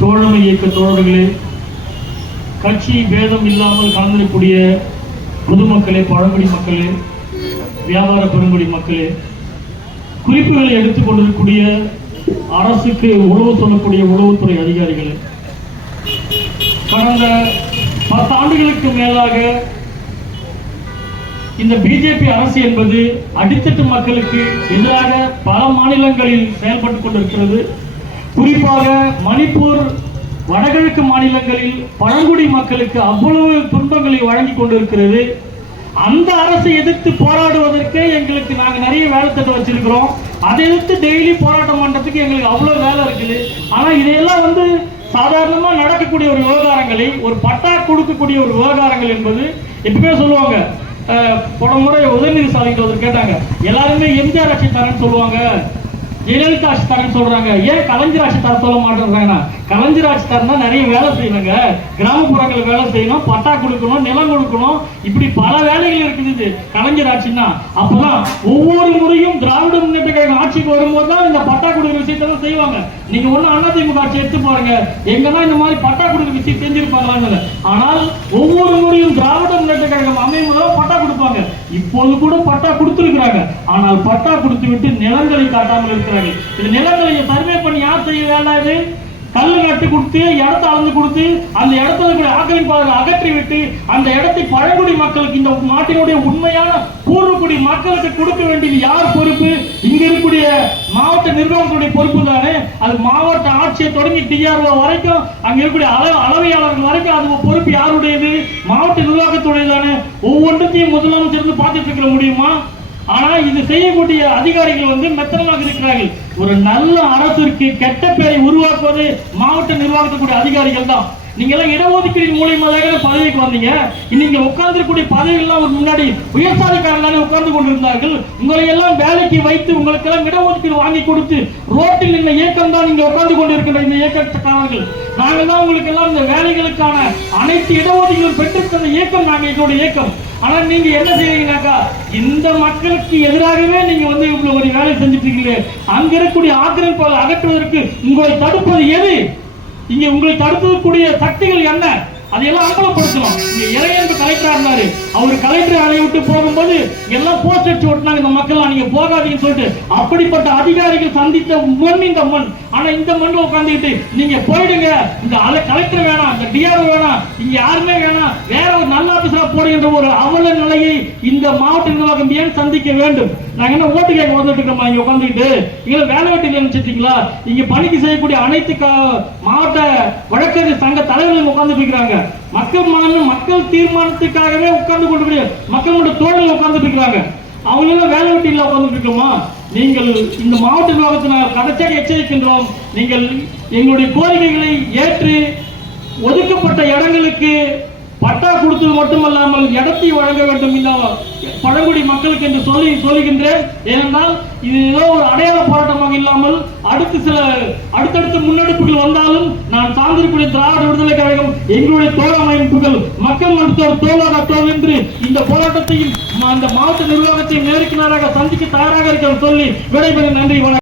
தோழமை இயக்க தோழர்களே கட்சி பேதம் இல்லாமல் கலந்திருக்கக்கூடிய பொதுமக்களே பழங்குடி மக்களே வியாபார பெருங்குடி மக்களே குறிப்புகளை எடுத்துக் கொண்டிருக்கக்கூடிய அரசுக்கு உழவு சொல்லக்கூடிய உளவுத்துறை அதிகாரிகளே கடந்த பத்து ஆண்டுகளுக்கு மேலாக இந்த பிஜேபி அரசு என்பது அடித்தட்டு மக்களுக்கு எதிராக பல மாநிலங்களில் செயல்பட்டுக் கொண்டிருக்கிறது. குறிப்பாக மணிப்பூர் வடகிழக்கு மாநிலங்களில் பழங்குடி மக்களுக்கு அவ்வளவு துன்பங்களை வழங்கி கொண்டிருக்கிறது. அந்த அரசை எதிர்த்து போராடுவதற்கே எங்களுக்கு நாங்கள் நிறைய வேலை திட்டம் வச்சிருக்கிறோம். அதை எதிர்த்து டெய்லி போராட்டம் பண்ணுறதுக்கு எங்களுக்கு அவ்வளோ வேலை இருக்குது. ஆனால் இதையெல்லாம் வந்து சாதாரணமாக நடக்கக்கூடிய ஒரு விவகாரங்களை ஒரு பட்டா கொடுக்கக்கூடிய ஒரு விவகாரங்கள் என்பது எப்பவுமே சொல்லுவாங்க. போன முறை உதயநிதி ஸ்டாலின் கேட்டாங்க. எல்லாருமே எம்ஜிஆர் ஆட்சி தரேன்னு சொல்லுவாங்க. ஜெயலலிதா ஆட்சி தரேன்னு சொல்றாங்க. ஏன் கலைஞர் ஆட்சி தர சொல்ல மாட்டேங்கிறாங்கன்னா கலைஞர் ஆட்சி தரனா நிறைய வேலை செய்யணுங்க. கிராமப்புறங்கள் வேலை செய்யணும் பட்டா கொடுக்கணும் நிலம் கொடுக்கணும். இப்படி பல வேலைகள் இருக்குது. இது கலைஞர் ஆட்சின்னா அப்பதான் ஒவ்வொரு முறையும் திராவிட முன்னேற்ற கழகம் ஆட்சிக்கு வரும்போது தான் இந்த விஷயத்தை தான் செய்வாங்க. நீங்க ஒண்ணு அதிமுக ஆட்சி எடுத்து பாருங்க. எங்கன்னா இந்த மாதிரி பட்டா கொடுக்குற விஷயம் செஞ்சிருப்பாங்களான்னு ஆனால் ஒவ்வொரு முறையும் திராவிட முன்னேற்ற கழகம் அமையும் பட்டா கொடுப்பாங்க. இப்போது கூட பட்டா கொடுத்துருக்கிறாங்க. ஆனால் பட்டா கொடுத்து விட்டு நிலங்களை காட்டாமல் இருக்கிறாங்க. இந்த நிலங்களை சர்வே பண்ணி யார் செய்ய வேண்டாம் கட்டி கொடுத்து இடத்த அளந்து கொடுத்து அந்த இடத்துல இருக்கிற ஆக்கிரமிப்பாளர்கள் அகற்றி விட்டு அந்த இடத்தை பழங்குடி மக்களுக்கு இந்த நாட்டினுடைய உண்மையான பூர்வக்குடி மக்களுக்கு கொடுக்க வேண்டியது யார் பொறுப்பு? இங்க இருக்கக்கூடிய மாவட்ட நிர்வாகத்துடைய பொறுப்பு தானே? அது மாவட்ட ஆட்சியை தொடங்கி டிஆர்ஓ வரைக்கும் அங்க இருக்கக்கூடிய அள அளவையாளர்கள் வரைக்கும் அது பொறுப்பு யாருடையது? மாவட்ட நிர்வாகத்துடைய தானே? ஒவ்வொன்றத்தையும் முதலமைச்சர் பார்த்துட்டு இருக்க முடியுமா? ஆனா இது செய்யக்கூடிய அதிகாரிகள் வந்து மெத்தனமாக இருக்கிறார்கள். ஒரு நல்ல அரசிற்கு கெட்ட பேரை உருவாக்குவது மாவட்ட நிர்வாகத்துக்குரிய அதிகாரிகள் தான். நீங்க எல்லாம் இடஒதுக்கீடு மூலியமா தான் பதவிக்கு வந்தீங்க. இன்னைக்கு உட்கார்ந்துருக்கூடிய பதவிகள்லாம் ஒரு முன்னாடி உயர்சாதிக்காரங்களே உட்கார்ந்து கொண்டிருந்தார்கள். உங்களை எல்லாம் வேலைக்கு வைத்து உங்களுக்கு எல்லாம் இடஒதுக்கீடு வாங்கி கொடுத்து ரோட்டில் நின்ற இயக்கம் தான் நீங்க உட்கார்ந்து கொண்டிருக்கின்ற இந்த இயக்கத்துக்காரர்கள். நாங்கள் தான் உங்களுக்கு எல்லாம் இந்த வேலைகளுக்கான அனைத்து இடஒதுக்கீடு பெற்றிருக்கிற இயக்கம் நாங்கள் எங்களுடைய இயக்கம். ஆனா நீங்க என்ன செய்யறீங்கனாக்கா இந்த மக்களுக்கு எதிராகவே நீங்க வந்து இவ்வளவு ஒரு வேலை செஞ்சுட்டு இருக்கீங்களே அங்க இருக்கக்கூடிய ஆக்கிரமிப்பாளர் அகற்றுவதற்கு உங்களை தடுப்பது எது? இங்க உங்களை தடுப்பதற்குரிய சக்திகள் என்ன? அதையெல்லாம் அம்பலப்படுத்தணும். இங்க இளையன்பு கலெக்டரா இருந்தாரு அவர் கலெக்டர் அலையை விட்டு போகும்போது எல்லாம் போஸ்ட் அடிச்சு ஓட்டினாங்க. இந்த மக்கள் நீங்க போகாதீங்கன்னு சொல்லிட்டு அப்படிப்பட்ட அதிகாரிகள் சந்தித்த மண் இந்த மண் ஆனா இந்த மண் உட்காந்துக்கிட்டு நீங்க போயிடுங்க. இந்த அலை கலெக்டர் வேணாம் இந்த டிஆர்ஓ வேணாம் இங்க யாருமே வேணாம். வேற ஒரு நல்ல ஆபீசரா போடுகின்ற ஒரு அவல நிலையை இந்த மாவட்ட நிர்வாகம் ஏன் சந்திக்க வேண்டும்? நாங்க என்ன ஓட்டு கேட்க வந்துட்டு இருக்கோமா இங்க உட்காந்துக்கிட்டு இங்க வேலை வெட்டி நினைச்சிட்டீங்களா இங்க பணிக்கு செய்யக்கூடிய அனைத்து மாவட்ட வழக்கறிஞர் சங்க தலைவர்கள் உட்கார்ந்துட்டு இருக்கிறாங்க. மக்கள் மாநிலம் மக்கள் தீர்மானத்துக்காகவே உட்கார்ந்து கொண்டு மக்களோட தோழர்கள் உட்கார்ந்துட்டு இருக்கிறாங்க. அவங்க எல்லாம் வேலை வெட்டி இல்ல உட்கார்ந்துட்டு இருக்கோமா? நீங்கள் இந்த மாவட்ட நிர்வாகத்தினால் கடைசியாக எச்சரிக்கின்றோம். நீங்கள் எங்களுடைய கோரிக்கைகளை ஏற்று ஒதுக்கப்பட்ட இடங்களுக்கு பட்டா கொடுத்தது மட்டுமல்லாமல் இடத்தை வழங்க வேண்டும் இந்த பழங்குடி மக்களுக்கு என்று சொல்லி சொல்லுகின்றேன். ஏனென்றால் இது ஏதோ ஒரு அடையாள போராட்டமாக இல்லாமல் அடுத்து சில அடுத்தடுத்த முன்னெடுப்புகள் வந்தாலும் நான் சார்ந்திருக்கூடிய திராவிட விடுதலை கழகம் எங்களுடைய தோல் அமைப்புகள் மக்கள் மருத்துவர் தோலாக தோல் என்று இந்த போராட்டத்தையும் அந்த மாவட்ட நிர்வாகத்தையும் நேருக்கு நேராக சந்திக்க தயாராக இருக்கிற சொல்லி விடைபெற நன்றி வணக்கம்.